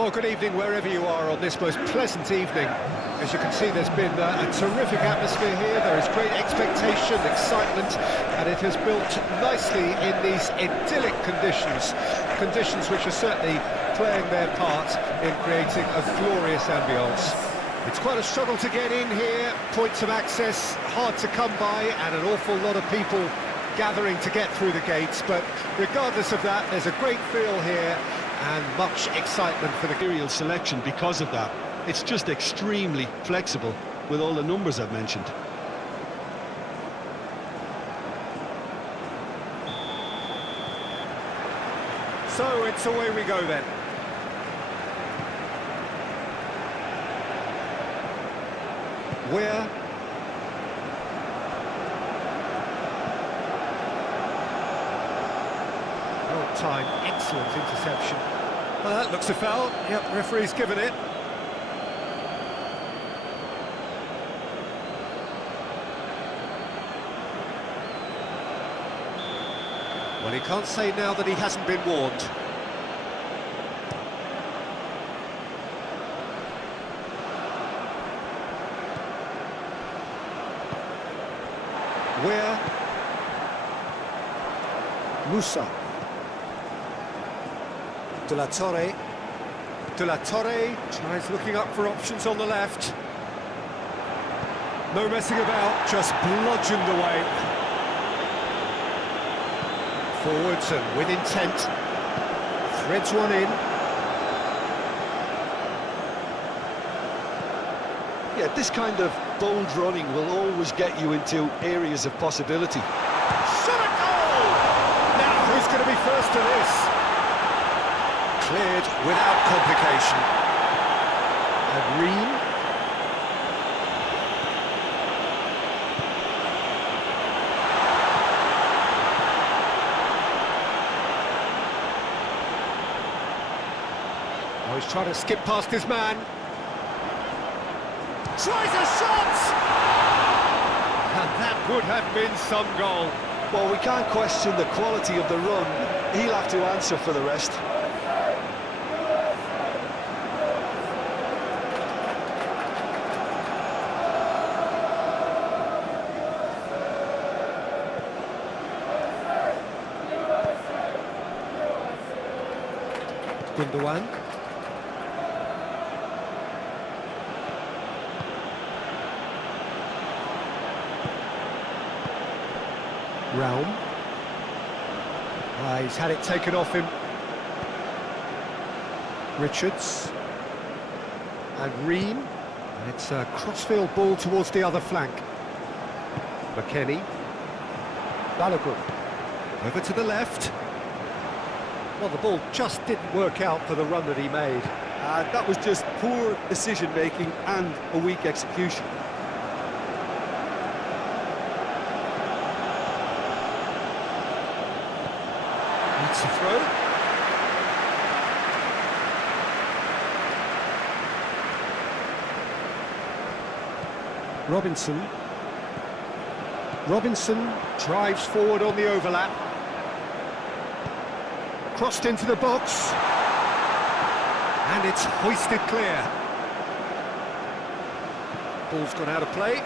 Well, good evening wherever you are on this most pleasant evening. As you can see, there's been a terrific atmosphere here. There is great expectation, excitement, and it has built nicely in these idyllic conditions. Conditions which are certainly playing their part in creating a glorious ambience. It's quite a struggle to get in here, points of access hard to come by, and an awful lot of people gathering to get through the gates. But regardless of that, there's a great feel here and much excitement for the material selection because of that. It's just extremely flexible with all the numbers I've mentioned. So it's away we go then. Where? Well timed, excellent interception. Well, that looks a foul. Yep, referee's given it. Well, he can't say now that he hasn't been warned. Where? Musa. De La Torre. De La Torre tries looking up for options on the left. No messing about, just bludgeoned away. Forwards and with intent. Threads one in. Yeah, this kind of bold running will always get you into areas of possibility. Shot a goal! Now, who's going to be first to this? Cleared without complication. And Ream. Oh, he's trying to skip past his man. Tries a shot! And that would have been some goal. Well, we can't question the quality of the run. He'll have to answer for the rest. Gundogan. Raum. He's had it taken off him. Richards. And Ream. And it's a crossfield ball towards the other flank. McKennie. Balogun. Over to the left. Well, the ball just didn't work out for the run that he made. That was just poor decision-making and a weak execution. It's a throw. Robinson. Robinson drives forward on the overlap. Crossed into the box. And it's hoisted clear. Ball's gone out of play.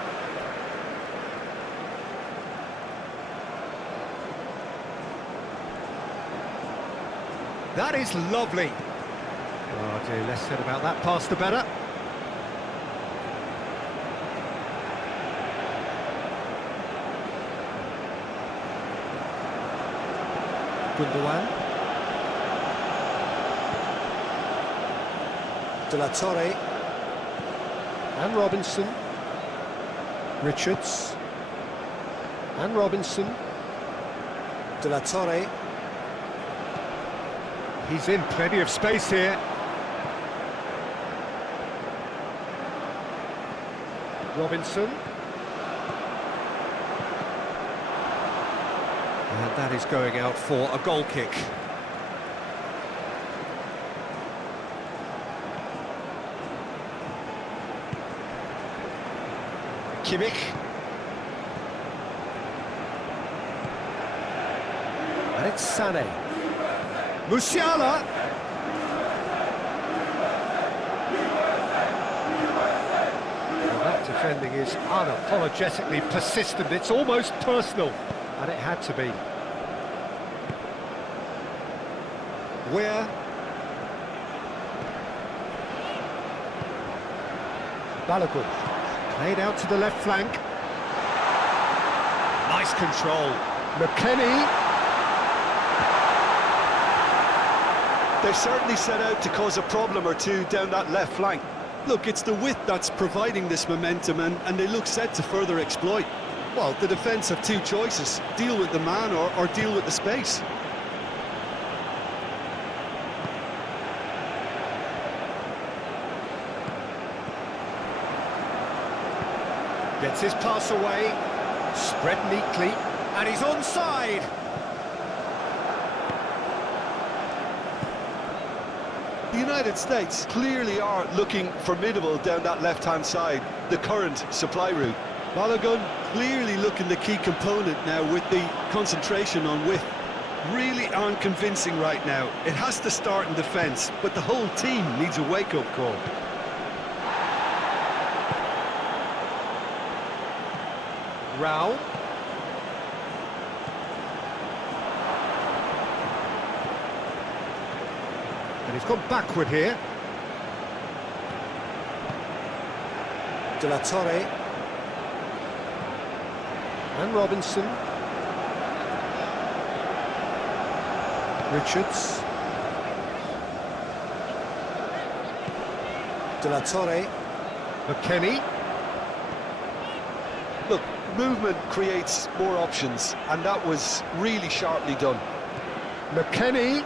That is lovely. Oh dear, less said about that pass the better. Gundogan. De La Torre. And Robinson. Richards. And Robinson. De La Torre. He's in plenty of space here. Robinson. And that is going out for a goal kick. Kimmich. And it's Sané. Musiala. defending is unapologetically persistent. It's almost personal, and it had to be. Where? Balogun. Played out to the left flank. Nice control. McKennie. They've certainly set out to cause a problem or two down that left flank. Look, it's the width that's providing this momentum, and they look set to further exploit. Well, the defence have two choices: deal with the man or deal with the space. Gets his pass away, spread neatly, and he's onside. The United States clearly are looking formidable down that left-hand side, the current supply route. Balogun clearly looking the key component now with the concentration on width. Really aren't convincing right now. It has to start in defence, but the whole team needs a wake-up call. Raul. And he's gone backward here. De La Torre. And Robinson. Richards. De La Torre. McKennie. Look, movement creates more options, and that was really sharply done. McKennie.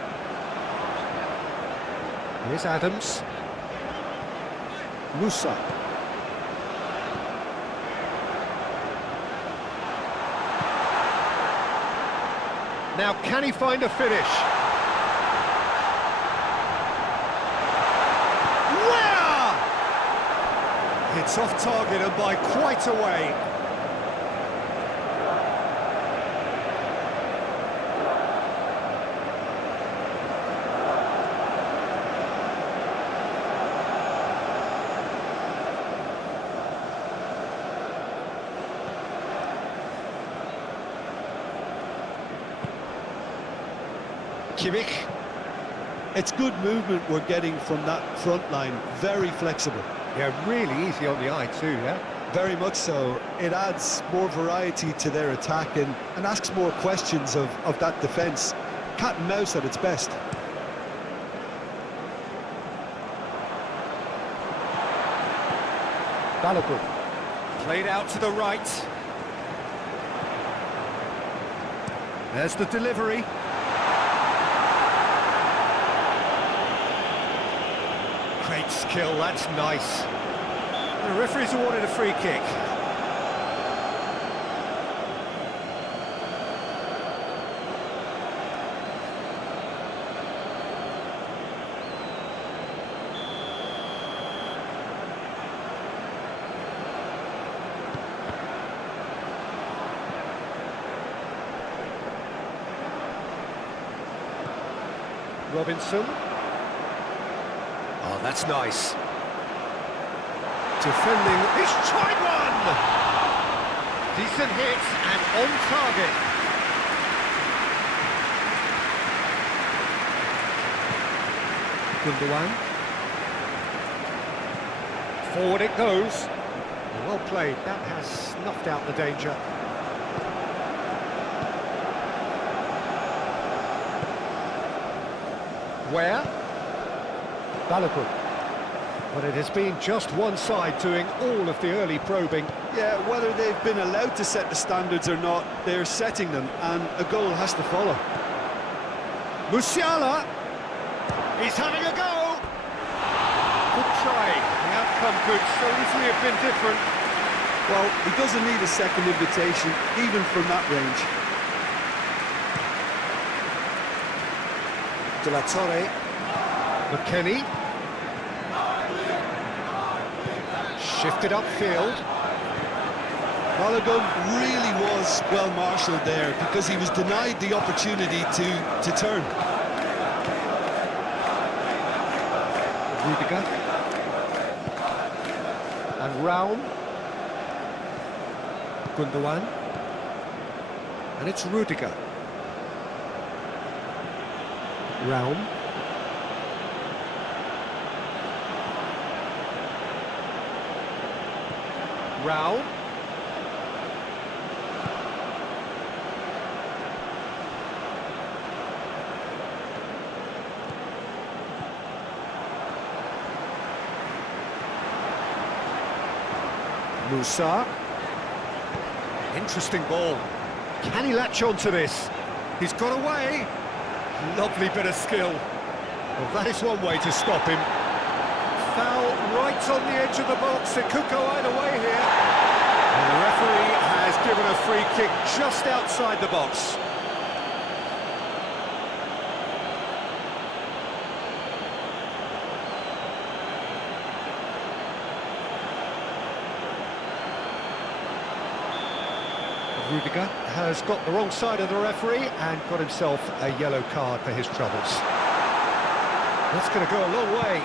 Here's Adams. Musa. Now, can he find a finish? Where? It's off target and by quite a way. Kimmich. It's good movement we're getting from that front line, very flexible. Yeah, really easy on the eye too, yeah? Very much so. It adds more variety to their attack and asks more questions of that defence. Cat and mouse at its best. Balogun. Played out to the right. There's the delivery. Great skill, that's nice. The referee's awarded a free kick. Robinson. Oh, that's nice. Defending. He's tried one! Decent hit and on target. Gundogan. Forward it goes. Well played. That has snuffed out the danger. Where? Balogun. But it has been just one side doing all of the early probing. Yeah, whether they've been allowed to set the standards or not, they're setting them, and a goal has to follow. Musiala! He's having a go! Good try. The outcome could so easily have been different. Well, he doesn't need a second invitation, even from that range. De La Torre. McKennie. Shifted upfield. Balogun really was well marshalled there because he was denied the opportunity to turn. Rudiger. And Raul. Gundogan. And it's Rudiger. Raum. Raum. Musa. Interesting ball. Can he latch on to this? He's got away. Lovely bit of skill. Well, that is one way to stop him. Foul right on the edge of the box. It could go either way here. And the referee has given a free kick just outside the box. Rudiger has got the wrong side of the referee and got himself a yellow card for his troubles. That's going to go a long way.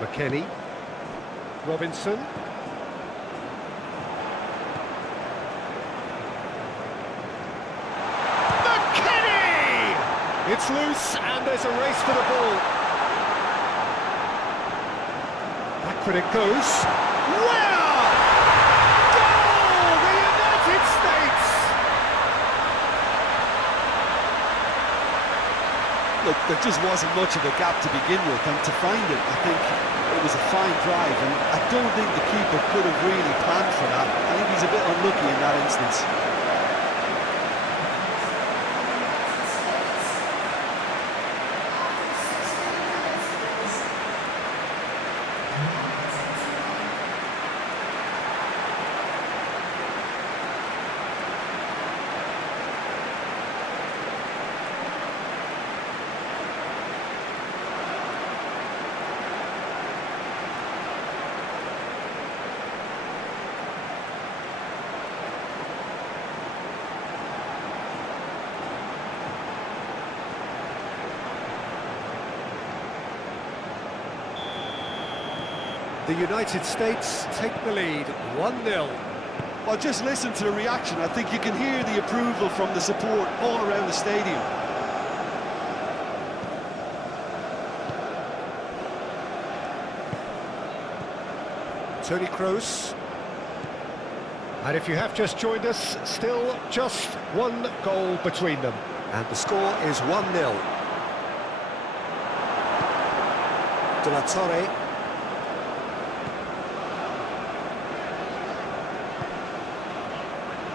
McKennie. Robinson. McKennie! It's loose and there's a race for the ball. Backward it goes. Winner! Goal! The United States! Look, there just wasn't much of a gap to begin with, and to find it, I think it was a fine drive, and I don't think the keeper could have really planned for that. I think he's a bit unlucky in that instance. The United States take the lead, 1-0. Well, just listen to the reaction. I think you can hear the approval from the support all around the stadium. Toni Kroos. And if you have just joined us, still just one goal between them. And the score is 1-0. De La Torre.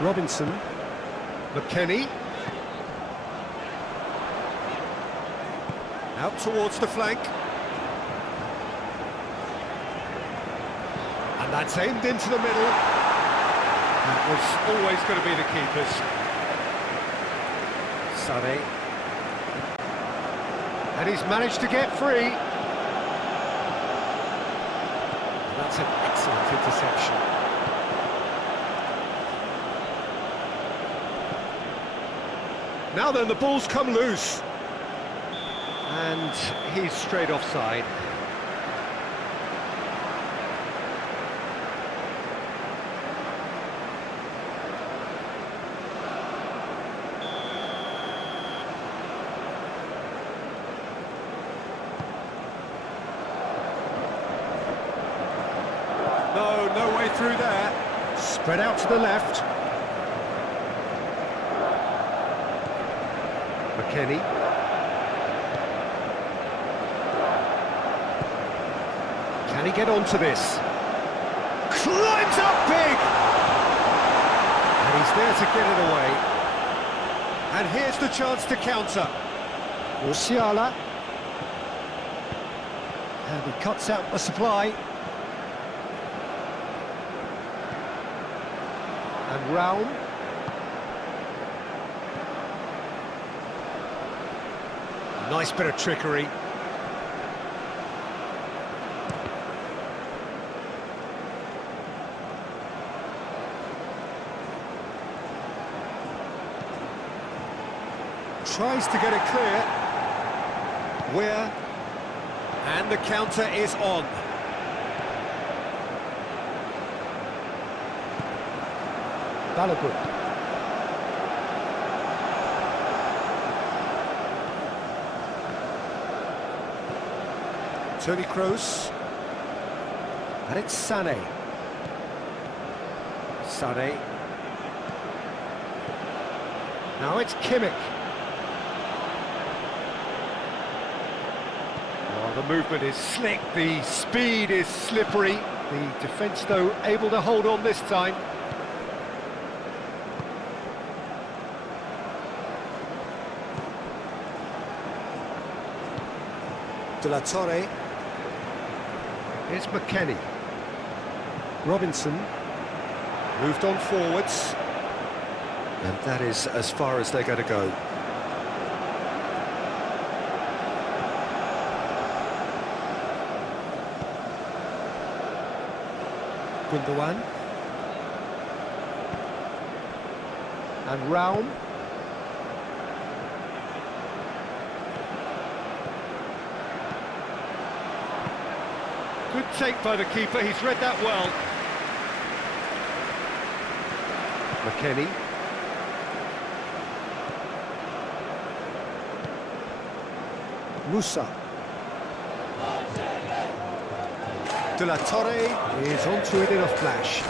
Robinson. McKennie. Out towards the flank. And that's aimed into the middle. That was always going to be the keeper's. Sané. And he's managed to get free. And that's an excellent interception. Now then, the ball's come loose. And he's straight offside. No way through there. Spread out to the left. McKennie. Can he get onto this? Climbs up big! And he's there to get it away. And here's the chance to counter. Musiala. And he cuts out the supply. And Raum. Nice bit of trickery. Tries to get it clear. Where? And the counter is on. Balogun. Toni Kroos. And it's Sané. Sané. Now it's Kimmich. Oh, the movement is slick, the speed is slippery. The defence, though, able to hold on this time. De La Torre. Here's McKennie. Robinson. Moved on forwards. And that is as far as they're going to go. Gundogan. And Raum. Good take by the keeper, he's read that well. McKennie. Musa. De La Torre is onto it in a flash.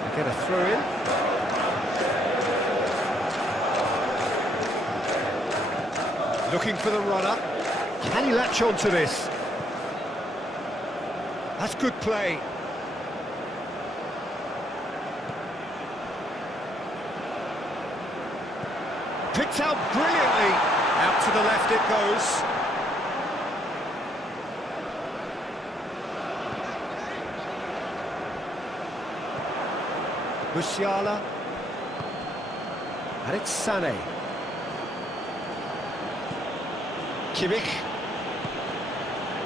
They get a throw in. Looking for the runner. Can he latch on to this? That's good play. Picked out brilliantly. Out to the left it goes. Musiala. And it's Sané. Kimmich.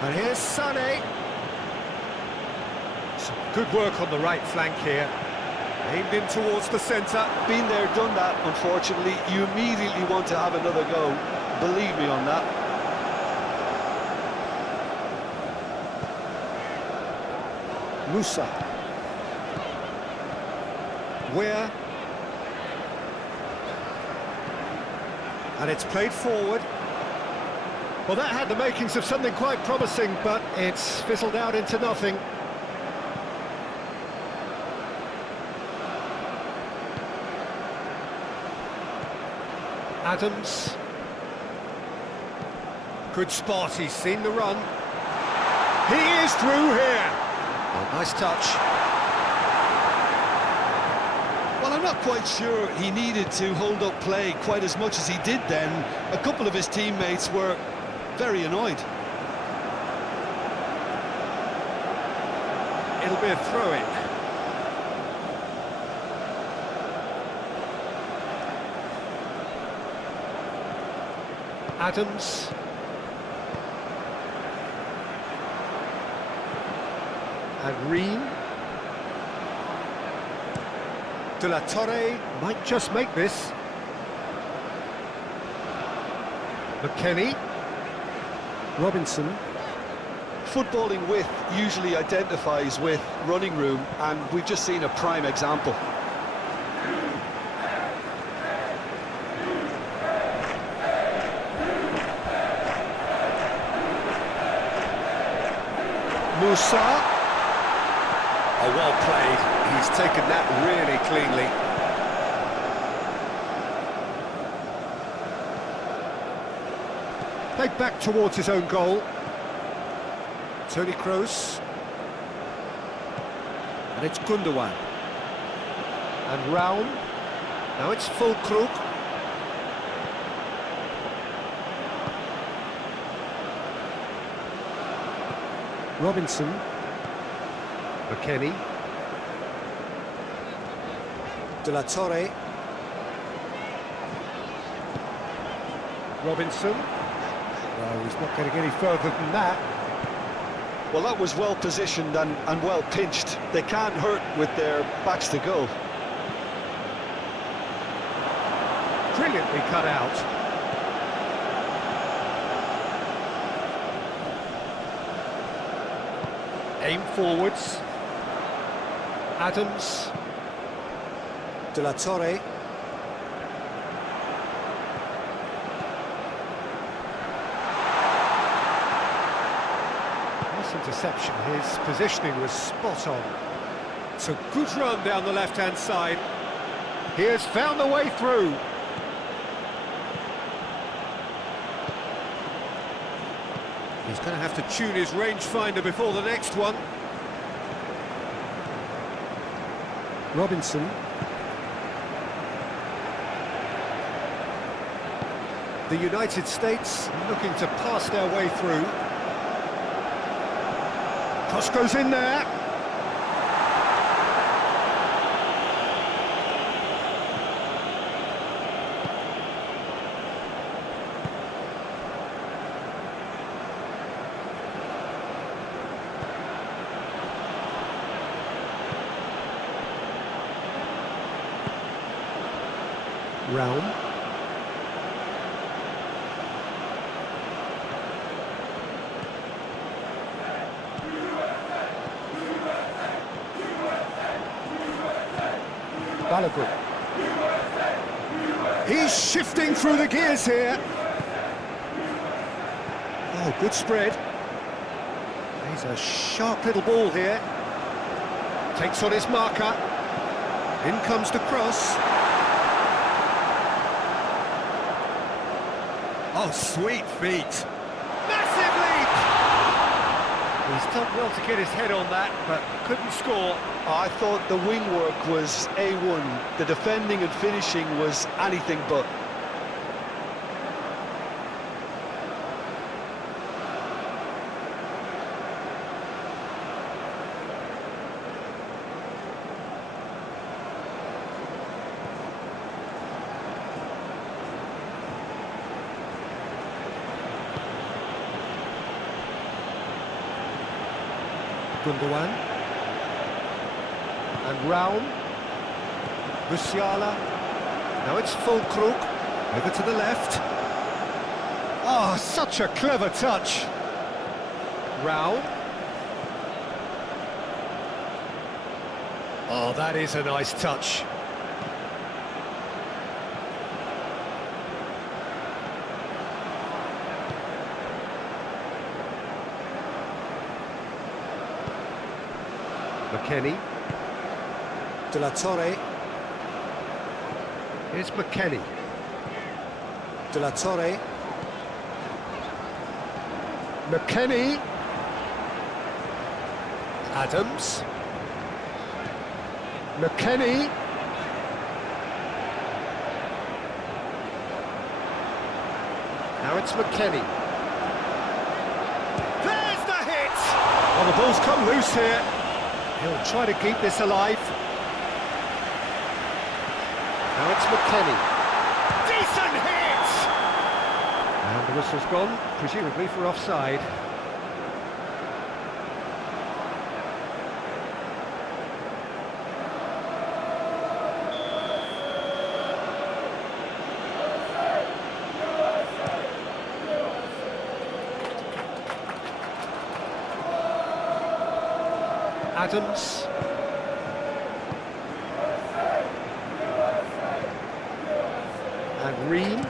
And here's Sané. Some good work on the right flank here. Aimed in towards the centre. Been there, done that, unfortunately. You immediately want to have another go. Believe me on that. Musa. Where? And it's played forward. Well, that had the makings of something quite promising, but it's fizzled out into nothing. Adams. Good spot, he's seen the run. He is through here. Oh, nice touch. Well, I'm not quite sure he needed to hold up play quite as much as he did then. A couple of his teammates were very annoyed. It'll be a throw-in. Adams. And Ream. De La Torre might just make this. McKennie. Robinson. Footballing width usually identifies with running room, and we've just seen a prime example. Musa. Oh, well played. He's taken that really cleanly. Played back towards his own goal. Toni Kroos. And it's Gundogan. And Raum. Now it's Füllkrug. Robinson. McKennie. De La Torre. Robinson. Well, he's not getting any further than that. Well, that was well positioned and well pinched. They can't hurt with their backs to goal. Brilliantly cut out. Aim forwards. Adams. De La Torre. Nice interception. His positioning was spot on. It's a good run down the left-hand side. He has found the way through. He's going to have to tune his rangefinder before the next one. Robinson. The United States looking to pass their way through. Cross goes in there. Raum. Balogun. He's shifting through the gears here. Oh, good spread. He's a sharp little ball here. Takes on his marker. In comes the cross. Oh, sweet feet. Massive leap! He's done well to get his head on that, but couldn't score. I thought the wing work was A1. The defending and finishing was anything but. Gundogan. And Raum. Musiala. Now it's Fulkrug. Over to the left. Oh, such a clever touch. Raum. Oh, that is a nice touch. McKennie. De La Torre. Here's McKennie. De La Torre. McKennie. Adams. McKennie. Now it's McKennie. There's the hit! Oh, the ball's come loose here. He'll try to keep this alive. Now it's McKennie. Decent hit! And the whistle's gone, presumably for offside. Adams. And Ream.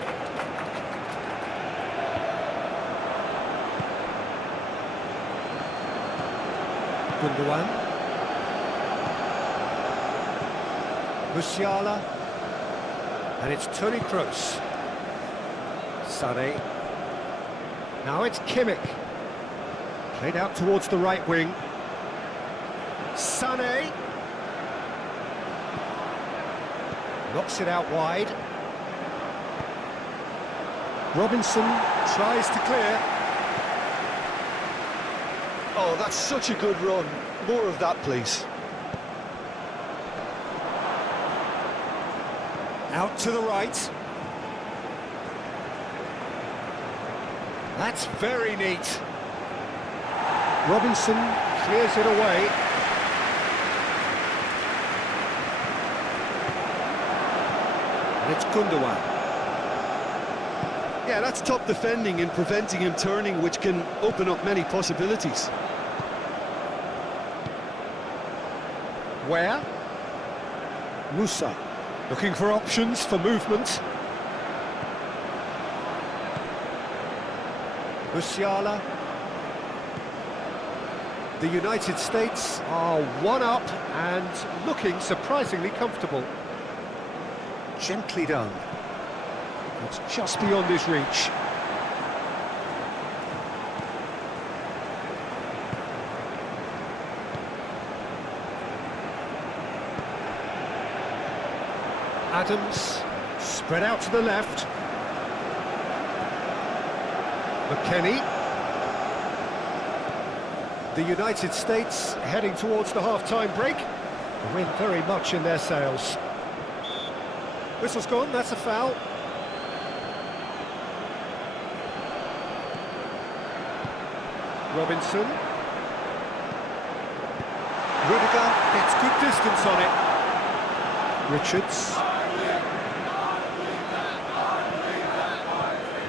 Gundogan. Musiala. And it's Toni Kroos. Sané. Now it's Kimmich. Played out towards the right wing. Sané. Knocks it out wide. Robinson tries to clear. Oh, that's such a good run. More of that, please. Out to the right. That's very neat. Robinson clears it away. And it's Gundogan. Yeah, that's top defending and preventing him turning, which can open up many possibilities. Where? Musa. Looking for options for movement. Musiala. The United States are one up and looking surprisingly comfortable. Gently done. It's just beyond his reach. Adams, spread out to the left. McKennie. The United States heading towards the half-time break. The wind very much in their sails. Whistle's gone, that's a foul. Robinson. Rudiger gets good distance on it. Richards.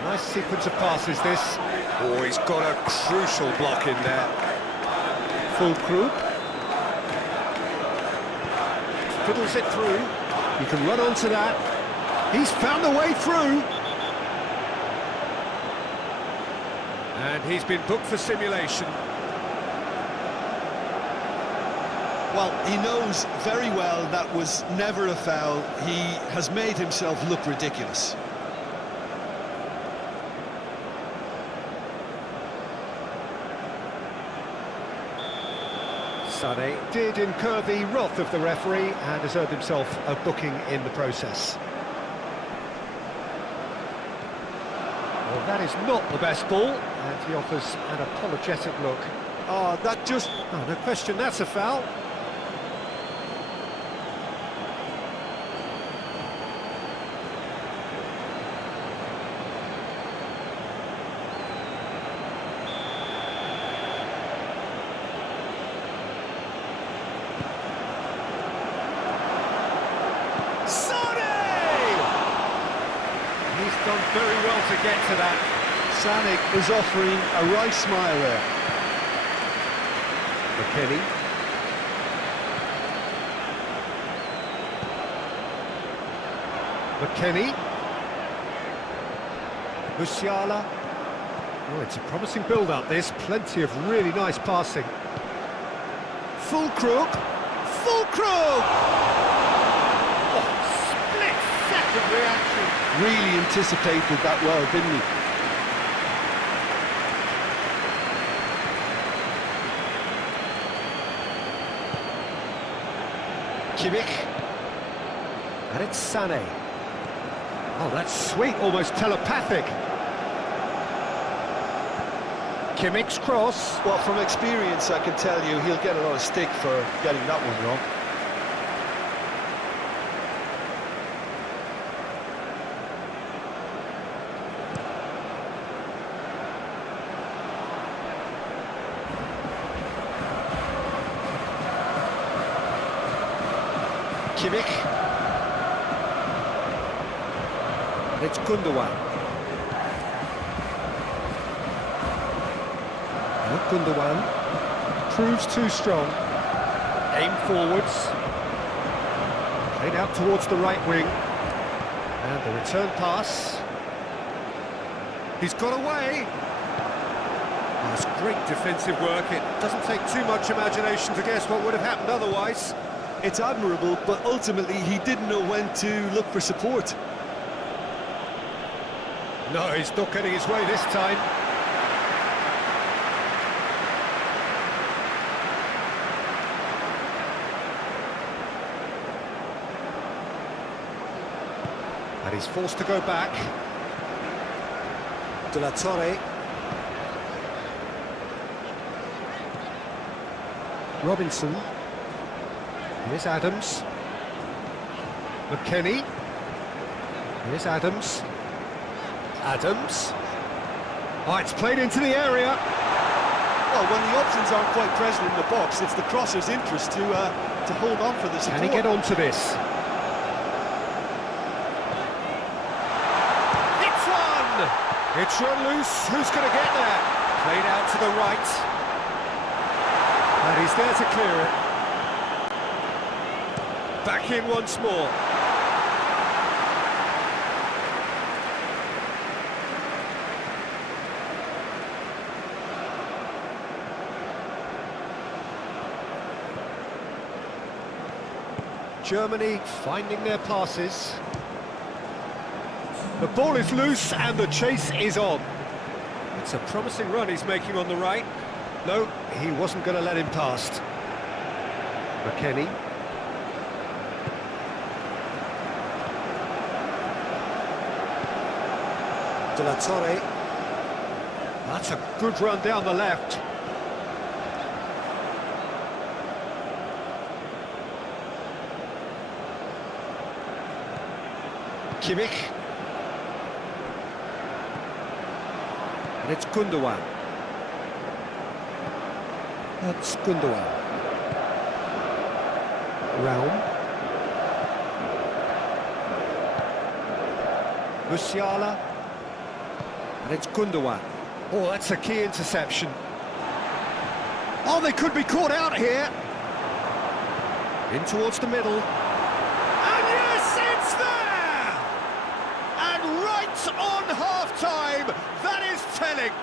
Nice sequence of passes, this. Oh, he's got a crucial block in there. Fulkrug. Fiddles it through. You can run onto that. He's found a way through. And he's been booked for simulation. Well, he knows very well that was never a foul. He has made himself look ridiculous. Sané did incur the wrath of the referee and has earned himself a booking in the process. Well, that is not the best ball, and he offers an apologetic look. Oh, that just... Oh, no question, that's a foul. He's done very well to get to that. Sané is offering a right smile there. McKennie. Musiala. Oh, it's a promising build-up, this. Plenty of really nice passing. Fulkrug. Fulkrug! Oh, split-second reaction. Really anticipated that well, didn't he? Kimmich. And it's Sané. Oh, that's sweet, almost telepathic. Kimmich's cross. Well, from experience, I can tell you he'll get a lot of stick for getting that one wrong. Kimmich. And it's Gundogan. And Gundogan proves too strong. Aim forwards. Played out towards the right wing. And the return pass. He's got away. Oh, it's great defensive work. It doesn't take too much imagination to guess what would have happened otherwise. It's admirable, but ultimately he didn't know when to look for support. No, he's not getting his way this time. And he's forced to go back. De La Torre. Robinson. Here's Adams. McKennie. Here's Adams. Adams. Oh, it's played into the area. Well, when the options aren't quite present in the box, it's the crosser's interest to hold on for the support. Can he get onto this? It's one! It's run loose. Who's going to get there? Played out to the right. And he's there to clear it. Back in once more. Germany finding their passes. The ball is loose and the chase is on. It's a promising run he's making on the right. No, he wasn't going to let him past. McKennie. De La Torre. That's a good run down the left. Kimmich. And it's Gundogan. That's Gundogan. Raum. Musiala. And it's Gundogan. Oh, that's a key interception. Oh, they could be caught out here. In towards the middle. And yes, it's there! And right on half-time, that is telling.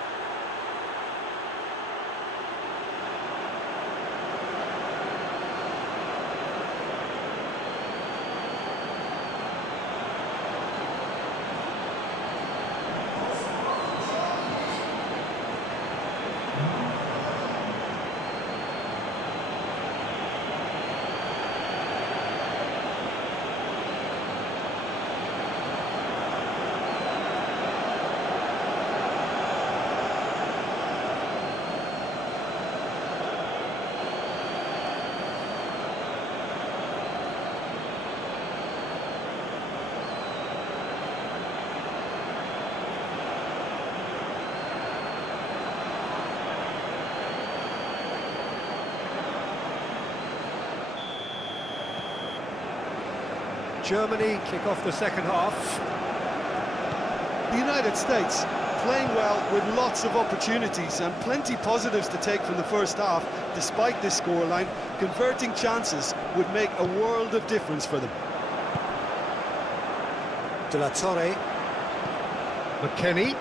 Germany kick off the second half. The United States playing well with lots of opportunities and plenty positives to take from the first half. Despite this scoreline, converting chances would make a world of difference for them. De La Torre. McKennie.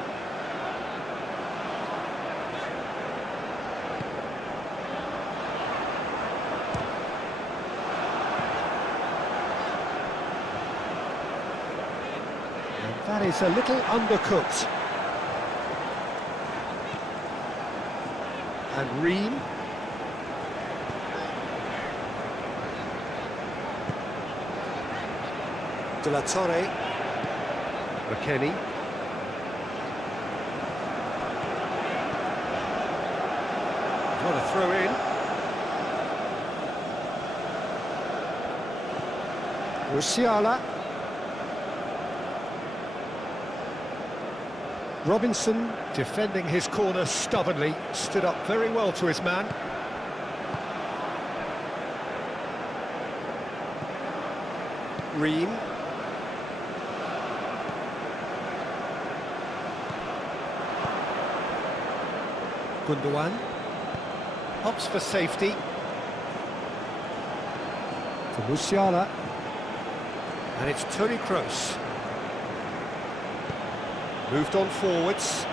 That is a little undercooked. And Ream. De La Torre. McKennie. What a throw in. Musiala. Robinson, defending his corner stubbornly, stood up very well to his man. Ream. Gundogan. Opts for safety. For Musiala. And it's Toni Kroos. Moved on forwards.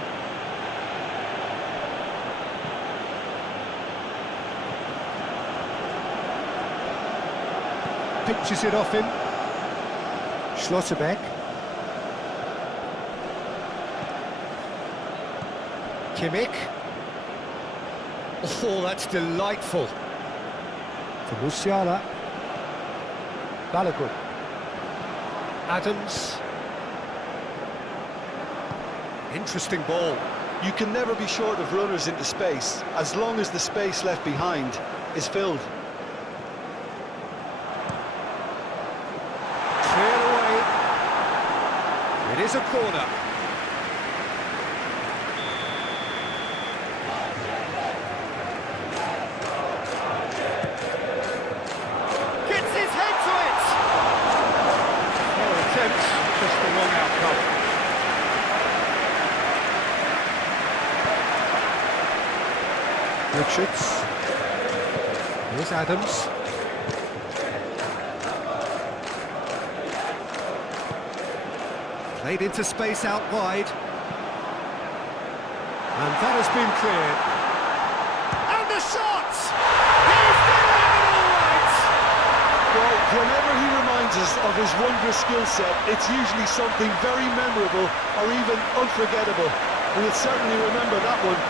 Pitches it off him. Schlotterbeck. Kimmich. Oh, that's delightful. For Musiala. Balogun. Adams. Interesting ball. You can never be short of runners into space, as long as the space left behind is filled. Cleared away. It is a corner. Gets his head to it! Well, attempts, just the wrong outcome. Richards. Here's Adams. Played into space out wide. And that has been cleared. And the shot! He's doing it all right! Well, whenever he reminds us of his wondrous skill set, it's usually something very memorable or even unforgettable. We'll certainly remember that one.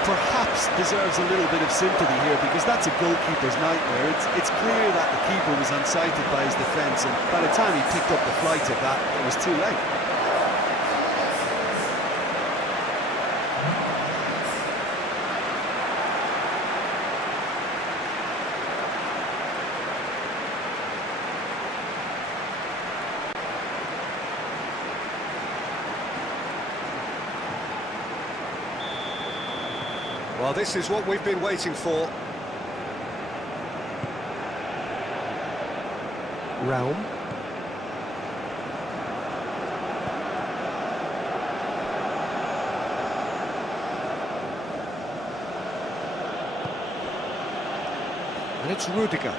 Perhaps deserves a little bit of sympathy here, because that's a goalkeeper's nightmare. It's clear that the keeper was unsighted by his defence, and by the time he picked up the flight of that, it was too late. Well, this is what we've been waiting for. Raum. And it's Rudiger.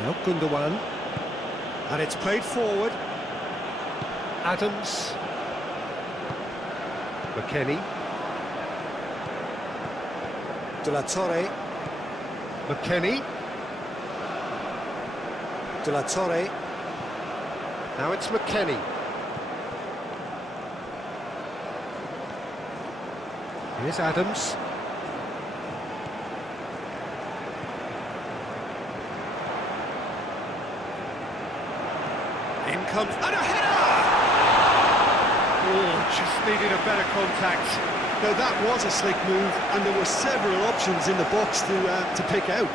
Now Gundogan. And it's played forward. Adams. McKennie. De La Torre, McKennie. De La Torre, Now it's McKennie. Here's Adams. In comes... and a header! Oh, just needed a better contact. Now that was a slick move, and there were several options in the box to pick out.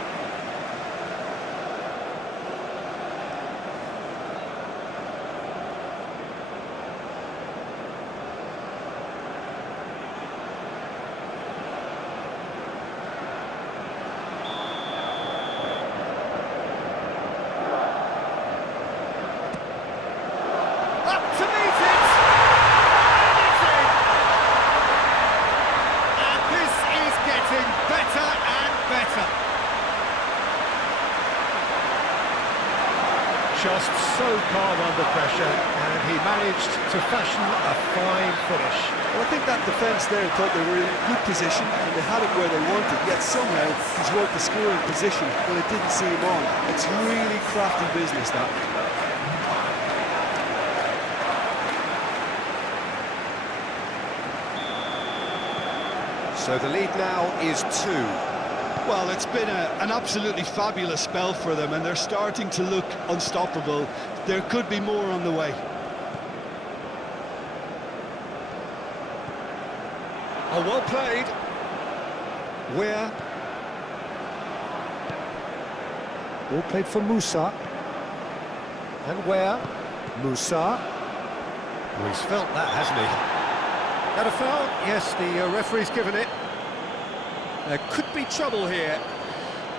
Just so calm under pressure, and he managed to fashion a fine finish. Well, I think that defence there thought they were in good position and they had it where they wanted, yet somehow he's worked the scoring position when it didn't see him on. It's really crafty business, that. So the lead now is 2. Well, it's been an absolutely fabulous spell for them, and they're starting to look unstoppable. There could be more on the way. Oh, well played. Where? Ball played for Musa. And where? Musa. Well, he's felt that, hasn't he? Got a foul? Yes, the referee's given it. There could be trouble here,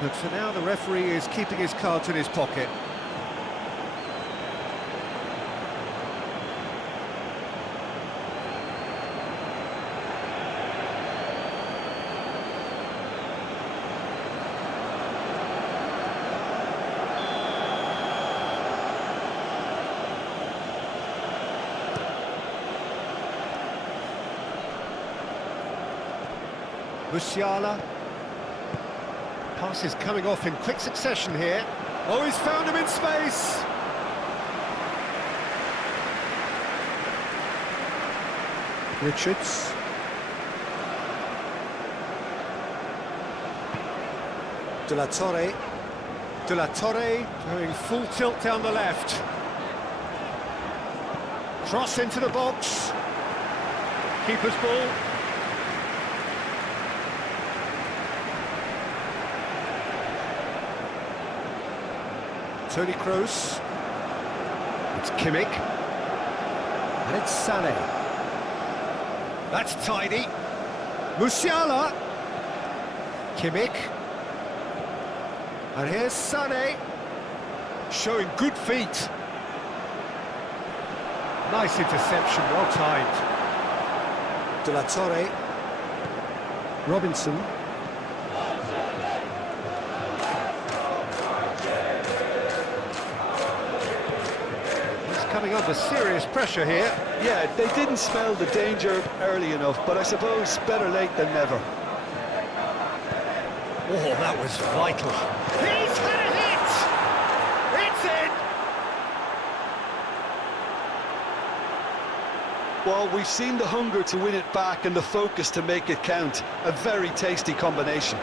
but for now the referee is keeping his cards in his pocket. Musiala. Pass is coming off in quick succession here. Oh, he's found him in space. Richards. De La Torre, De La Torre going full tilt down the left. Cross into the box. Keeper's ball. Toni Kroos. It's Kimmich. And it's Sané. That's tidy. Musiala. Kimmich. And here's Sané. Showing good feet. Nice interception, well timed. De La Torre, Robinson. Coming under serious pressure here. Yeah, they didn't smell the danger early enough, but I suppose better late than never. Oh, that was vital. He's had a hit! It's in! Well, we've seen the hunger to win it back and the focus to make it count. A very tasty combination.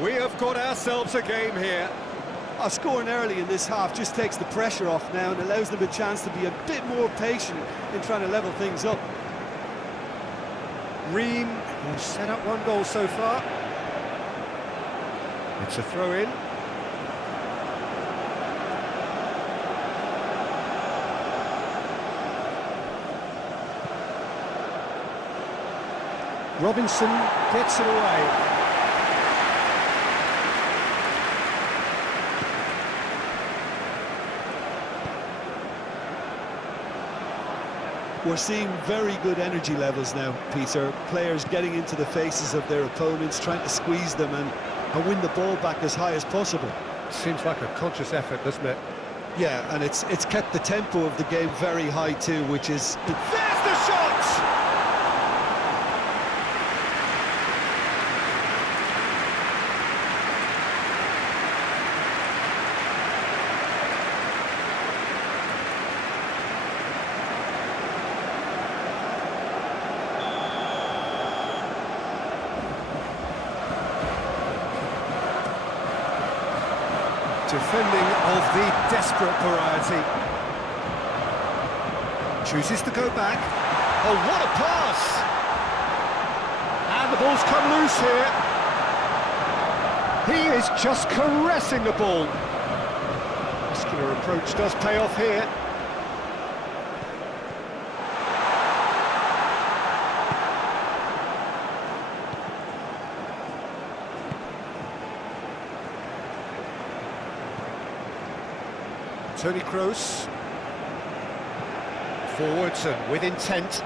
We have got ourselves a game here. Scoring early in this half just takes the pressure off now and allows them a chance to be a bit more patient in trying to level things up. Ream has set up one goal so far. It's a throw-in. Robinson gets it away. We're seeing very good energy levels now, Peter. Players getting into the faces of their opponents, trying to squeeze them and win the ball back as high as possible. Seems like a conscious effort, doesn't it? Yeah, and it's kept the tempo of the game very high too, which is... There's the shot! Defending of the desperate variety. Chooses to go back. Oh, what a pass! And the ball's come loose here. He is just caressing the ball. Muscular approach does pay off here. Tony Kroos, forwards and with intent.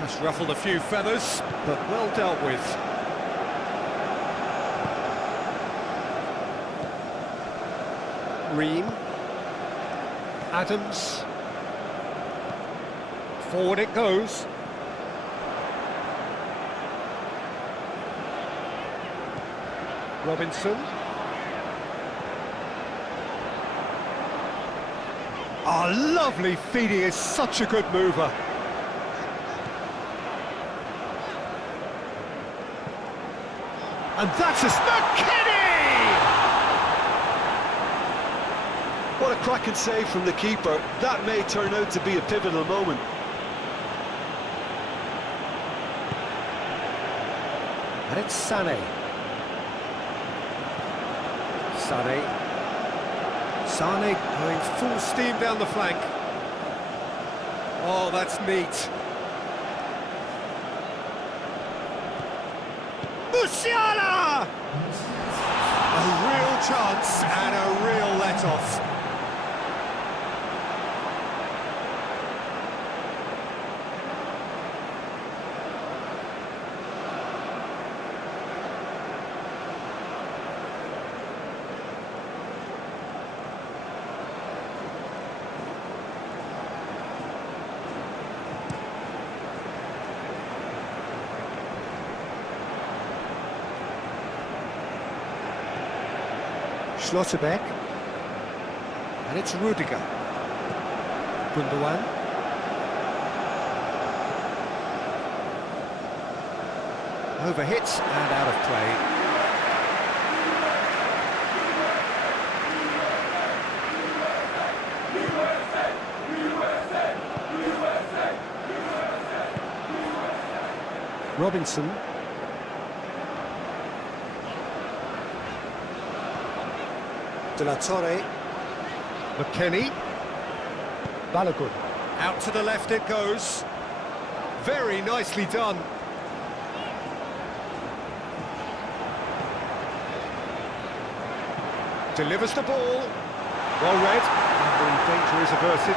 That's ruffled a few feathers, but well dealt with. Ream, Adams, forward it goes. Robinson. Oh, lovely feed, he is such a good mover. And that's a McKinney! What a cracking save from the keeper. That may turn out to be a pivotal moment. And it's Sané. Sané going full steam down the flank. Oh, that's neat. Musiala! A real chance and a real let-off. Schlotterbeck, and it's Rudiger. Gundogan. Overhits and out of play. Robinson. De La Torre. McKennie. Balogun. Out to the left it goes. Very nicely done. Delivers the ball. Well read. And the danger is averted.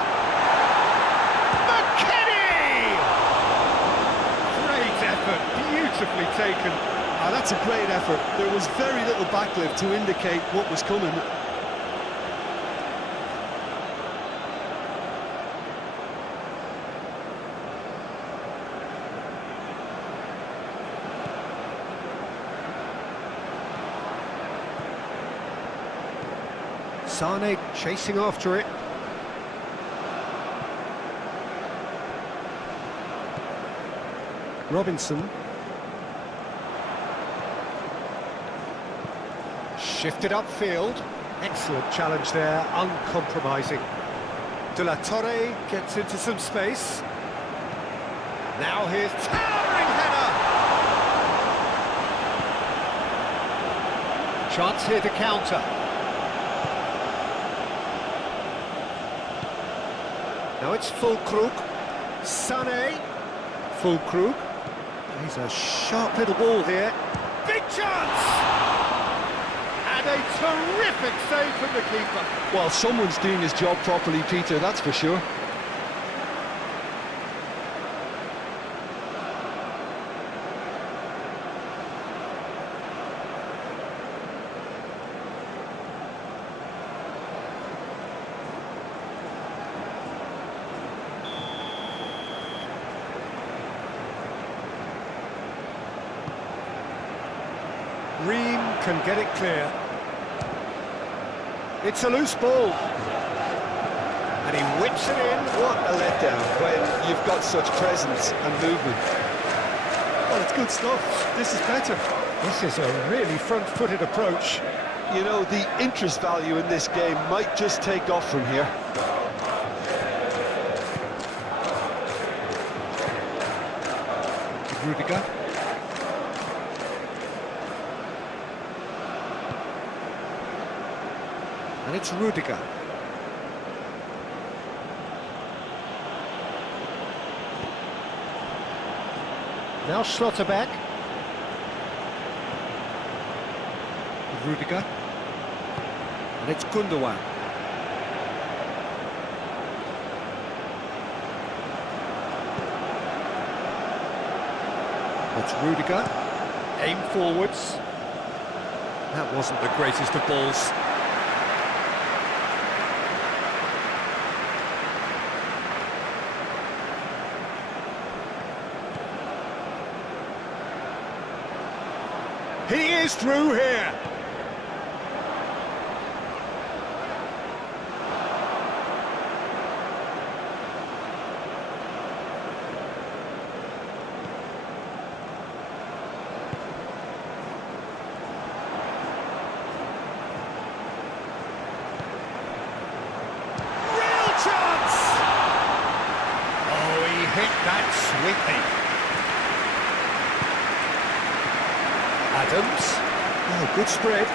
McKennie! Great effort. Beautifully taken. Ah, that's a great effort. There was very little backlift to indicate what was coming. Sane chasing after it. Robinson. Shifted upfield. Excellent challenge there, uncompromising. De La Torre gets into some space. Now here's towering header! Chance here to counter. Now it's Füllkrug. Sané. Füllkrug. He's a sharp little ball here. Big chance! And a terrific save from the keeper. Well, someone's doing his job properly, Peter, that's for sure. Ream can get it clear. It's a loose ball. And he whips it in. What a letdown when you've got such presence and movement. Well, it's good stuff. This is better. This is a really front-footed approach. You know, the interest value in this game might just take off from here. Rudiger. And it's Rudiger. Now Schlotterbeck. Rudiger. And it's Gundogan. It's Rudiger. Aim forwards. That wasn't the greatest of balls. He is through here. Real chance! Oh, he hit that sweetly. Adams. Oh, good spread.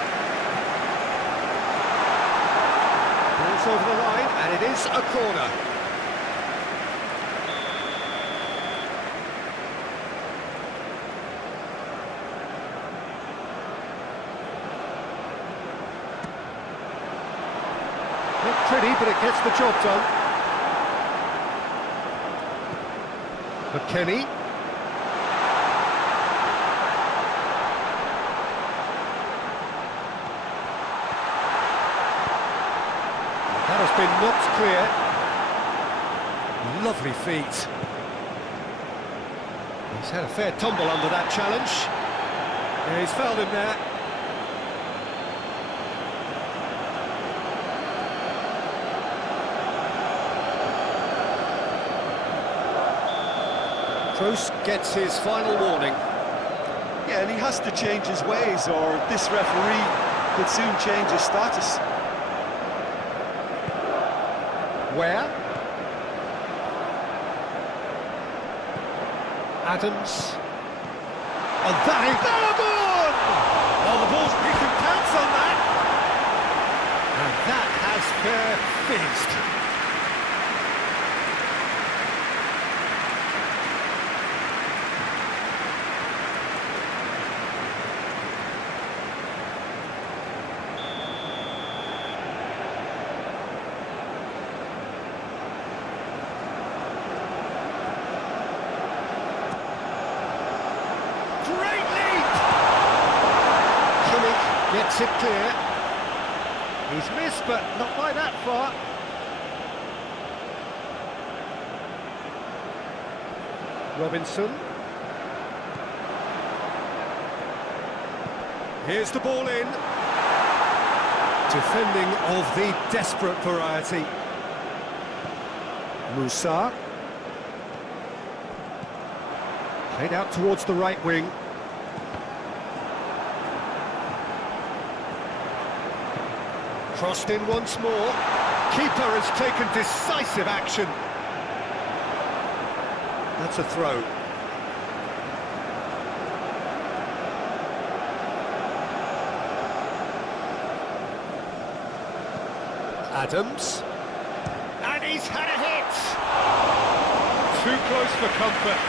Ball's over the line, and it is a corner. Not pretty, but it gets the job done. McKennie. That has been knocked clear. Lovely feet. He's had a fair tumble under that challenge. Yeah, he's fouled him there. Kroos gets his final warning. Yeah, and he has to change his ways, or this referee could soon change his status. Where? Adams. And that is Balogun! Well, the ball's, he can pounce on that. affair fizzed. Great leap! Kimmich gets it clear. He's missed, but not by that far. Robinson. Here's the ball in. Defending of the desperate variety. Musa. Played out towards the right wing. Crossed in once more. Keeper has taken decisive action. That's a throw. Adams. And he's had a hit! Too close for comfort.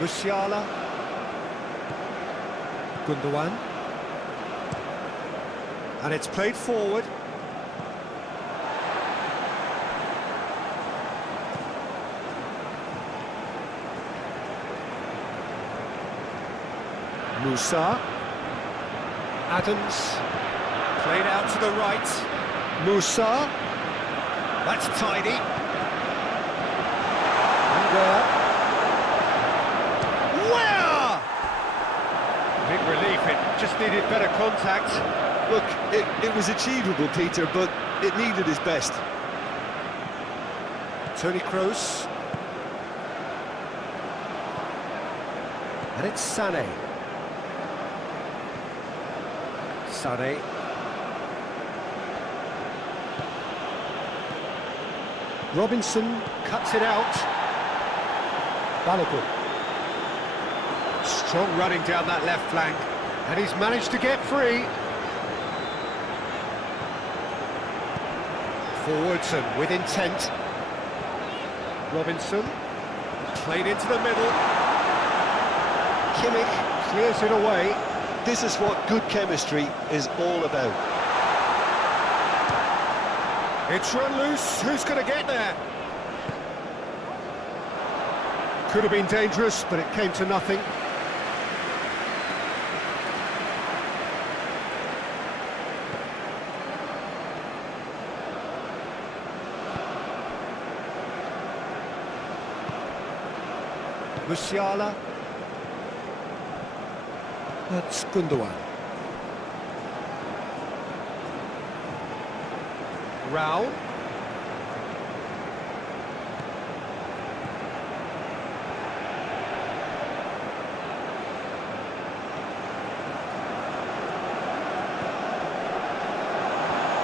Musiala. Gundogan. And it's played forward. Musa. Adams. Played out to the right. Musa. That's tidy. And big relief, it just needed better contact. Look, it was achievable, Peter, but it needed his best. Toni Kroos. And it's Sané. Sané. Robinson cuts it out. Balogun. Strong running down that left flank, and he's managed to get free. Forwards and with intent. Robinson, played into the middle. Kimmich clears it away. This is what good chemistry is all about. It's run loose, who's going to get there? Could have been dangerous, but it came to nothing. Musiala. That's Gundogan. Raul.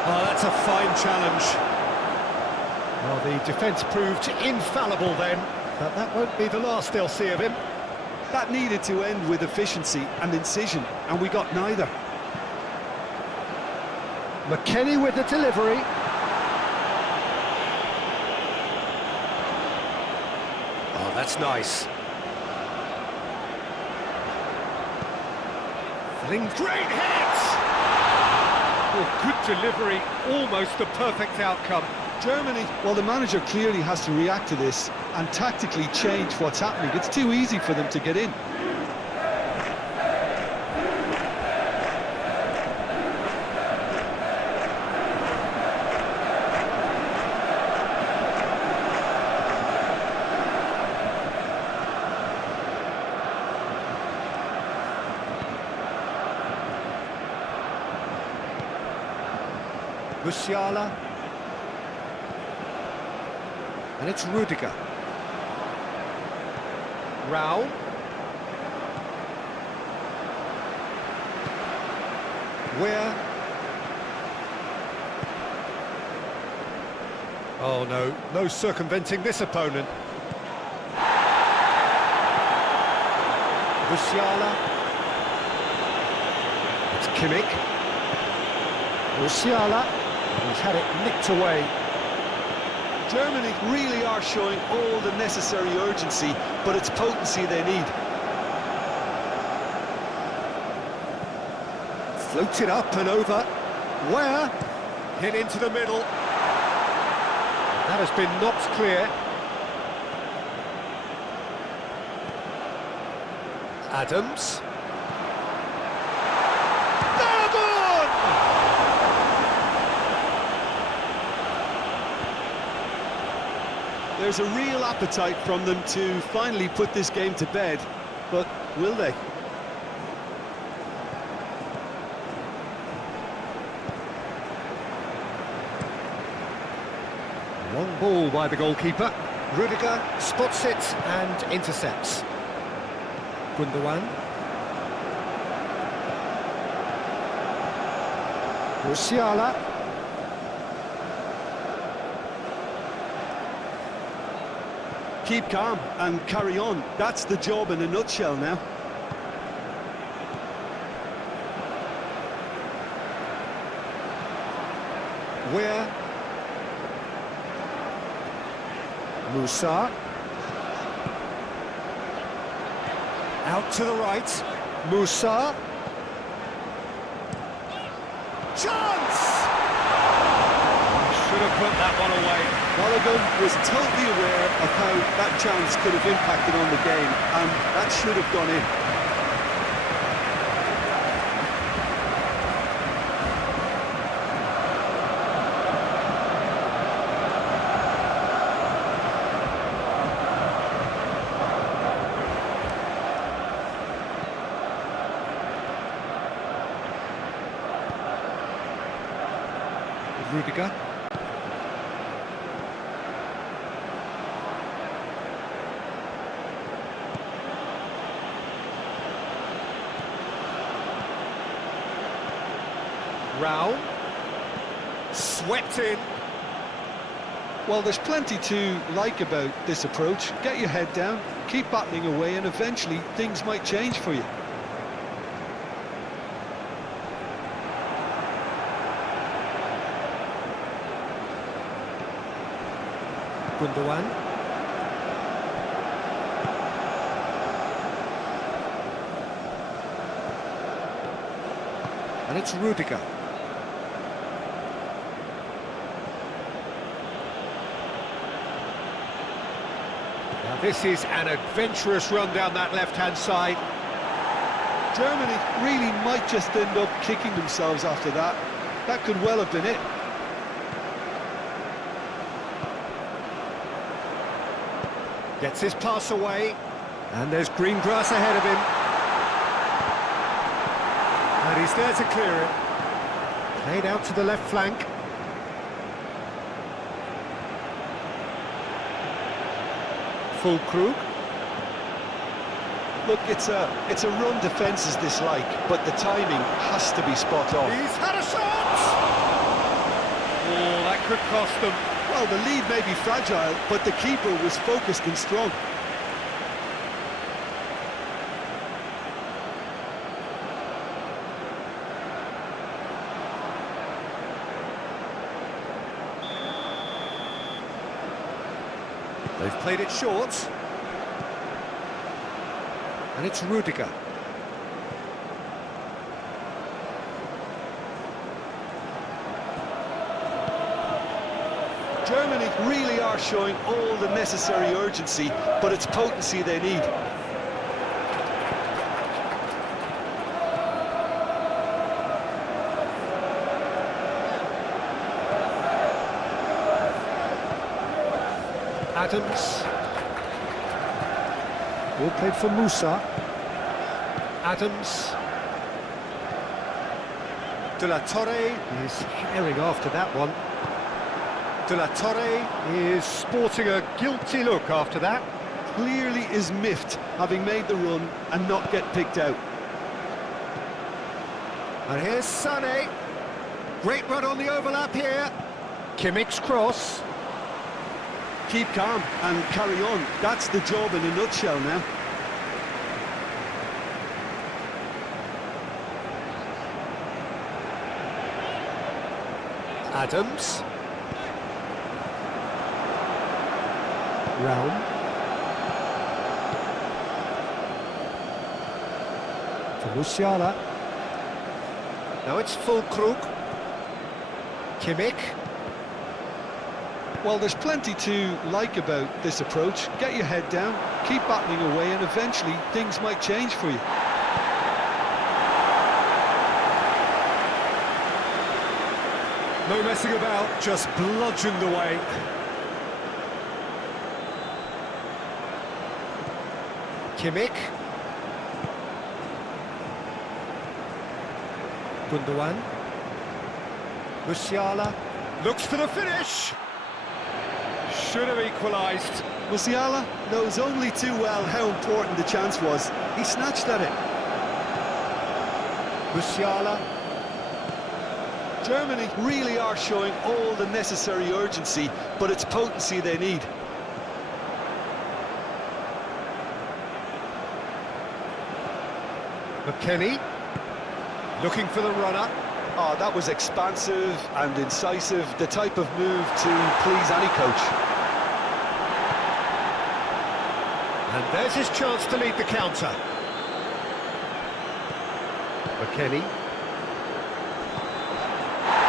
Oh, that's a fine challenge. Well, the defence proved infallible then. But that won't be the last they'll see of him. That needed to end with efficiency and incision, and we got neither. McKennie with the delivery. Oh, that's nice. Great hit! Oh, good delivery, almost the perfect outcome. Germany, well, the manager clearly has to react to this and tactically change what's happening. It's too easy for them to get in. Musiala. And it's Rudiger. Raul. Where? Oh no, no circumventing this opponent. Musiala. It's Kimmich. Musiala. He's had it nicked away. Germany really are showing all the necessary urgency, but it's potency they need. Floated up and over. Where? Hit into the middle. That has been knocked clear. Adams. Balogun! There's a real appetite from them to finally put this game to bed, but will they? Long ball by the goalkeeper. Rudiger spots it and intercepts. Gundogan. Musiala. Keep calm and carry on. That's the job in a nutshell now. Where? Musa. Out to the right. Musa. Chance! Should have put that one away. Balogun was totally aware of how that chance could have impacted on the game, and that should have gone in. Rudiger. Raul. Swept in. Well, there's plenty to like about this approach. Get your head down, keep battling away, and eventually things might change for you. Gundogan. And it's Rudiger. Now this is an adventurous run down that left-hand side. Germany really might just end up kicking themselves after that. That could well have been it. Gets his pass away, and there's green grass ahead of him. And he's there to clear it. Played out to the left flank. Füllkrug. Look, it's a run defence is dislike, but the timing has to be spot on. He's had a shot! Oh, that could cost them. Well, the lead may be fragile, but the keeper was focused and strong. They've played it short. And it's Rudiger. Germany really are showing all the necessary urgency, but it's potency they need. Adams. Ball played for Musa. Adams. De La Torre is herring after that one. De La Torre is sporting a guilty look after that. Clearly is miffed, having made the run and not get picked out. And here's Sané. Great run on the overlap here. Kimmich's cross. Keep calm and carry on. That's the job in a nutshell now. Adams. Raum. For Musiala. Now it's Fulkrug. Kimmich. Well, there's plenty to like about this approach. Get your head down, keep battling away, and eventually things might change for you. No messing about, just bludgeoned away. Kimmich. Gundogan. Musiala. Looks for the finish! Should have equalised. Musiala knows only too well how important the chance was. He snatched at it. Musiala. Germany really are showing all the necessary urgency, but it's potency they need. McKennie. Looking for the runner. Oh, that was expansive and incisive, the type of move to please any coach. And there's his chance to lead the counter. McKennie.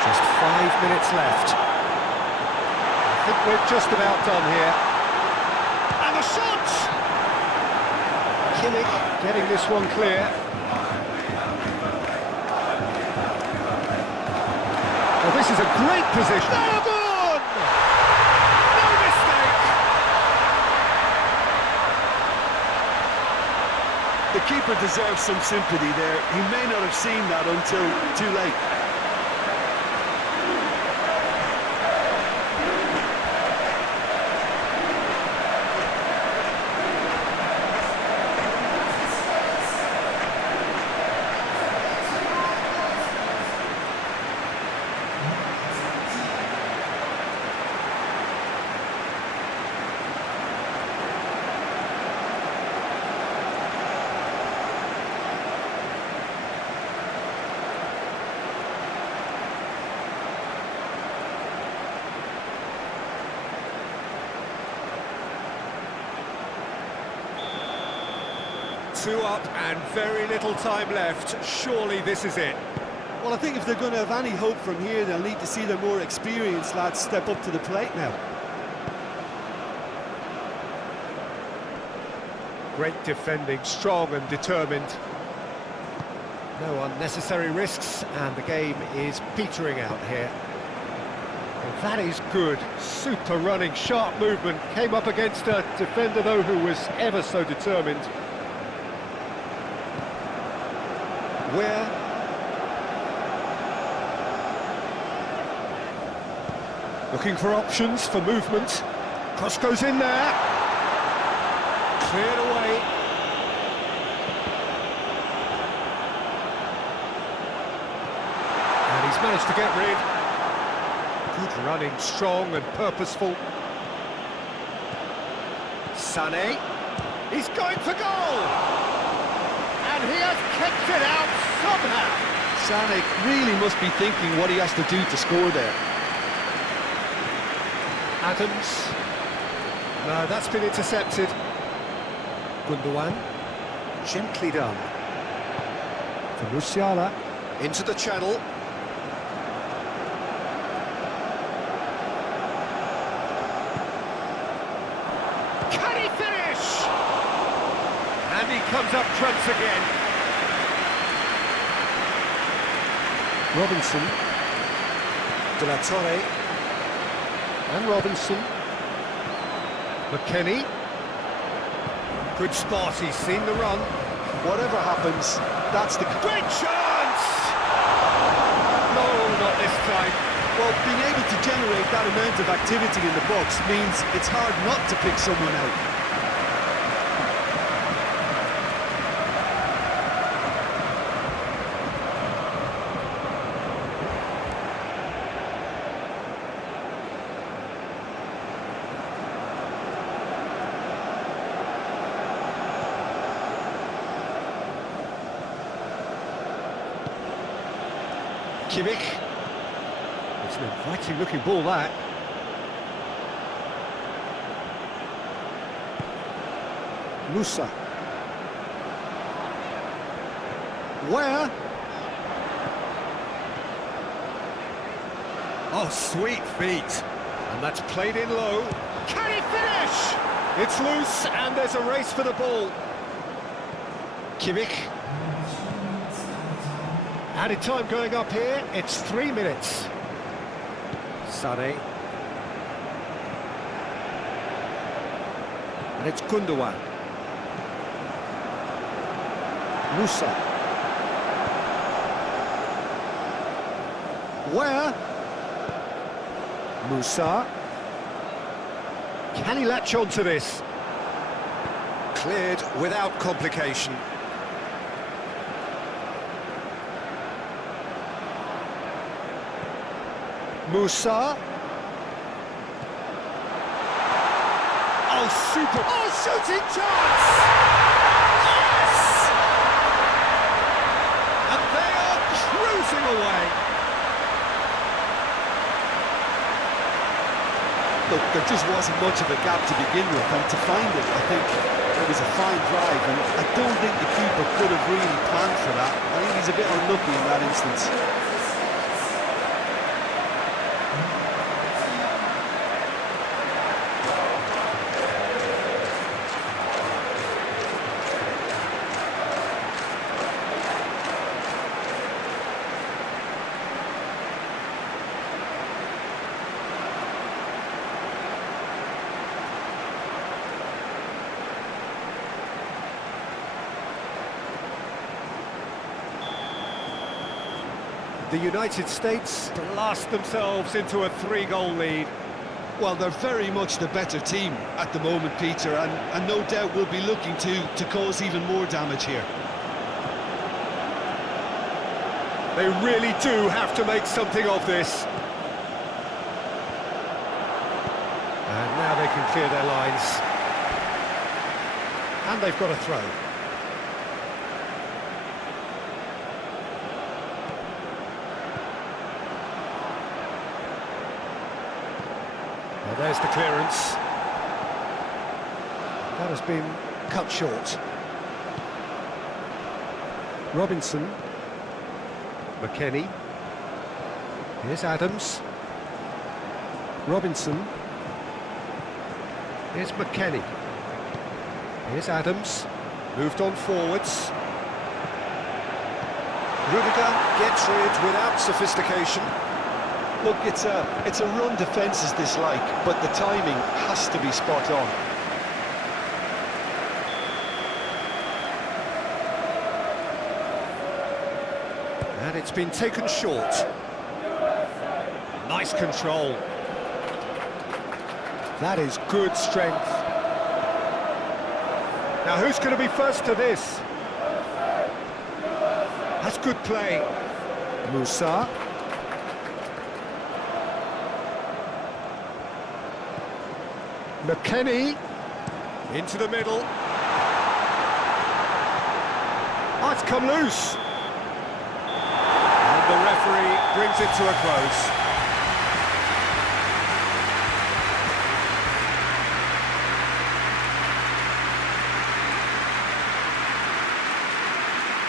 Just 5 minutes left. I think we're just about done here. And the shot! Kimmich getting this one clear. Oh, this is a great position. Balagun! No mistake! The keeper deserves some sympathy there. He may not have seen that until too late. Two up and very little time left. Surely this is it. Well, I think if they're going to have any hope from here, they'll need to see their more experienced lads step up to the plate now. Great defending, strong and determined. No unnecessary risks, and the game is petering out here. Well, that is good. Super running, sharp movement. Came up against a defender, though, who was ever so determined. Where? Looking for options for movement. Cross goes in there. Cleared away. And he's managed to get rid. Good running, strong and purposeful. Sané. He's going for goal! And he has kept it out somehow. Sané really must be thinking what he has to do to score there. Adams. No, that's been intercepted. Gundogan. Gently done. For Musiala. Into the channel. Can he finish? And he comes up trumps again. Robinson. De La Torre. And Robinson. McKennie. Good spot, he's seen the run. Whatever happens, that's the... Great chance! No, not this time. Well, being able to generate that amount of activity in the box means it's hard not to pick someone out. Kimmich. It's an inviting looking ball, that. Musa. Where? Oh, sweet feet. And that's played in low. Can he finish? It's loose and there's a race for the ball. Kimmich. Added time going up here, it's 3 minutes. Sane. And it's Gundogan. Musa. Where? Musa. Can he latch on to this? Cleared without complication. Musa. Oh, super! Oh, shooting chance! Yes! And they are cruising away. Look, there just wasn't much of a gap to begin with, and to find it, I think it was a fine drive, and I don't think the keeper could have really planned for that. I think he's a bit unlucky in that instance. The United States blast themselves into a 3-goal lead. Well, they're very much the better team at the moment, Peter, and no doubt will be looking to cause even more damage here. They really do have to make something of this. And now they can clear their lines. And they've got a throw. Well, there's the clearance. That has been cut short. Robinson. McKennie. Here's Adams. Robinson. Here's McKennie. Here's Adams. Moved on forwards. Rudiger gets rid without sophistication. Look, it's a run defence is dislike, but the timing has to be spot on. And it's been taken short. Nice control. That is good strength. Now who's going to be first to this? That's good play. Musa. McKennie into the middle. Oh, it's come loose. And the referee brings it to a close.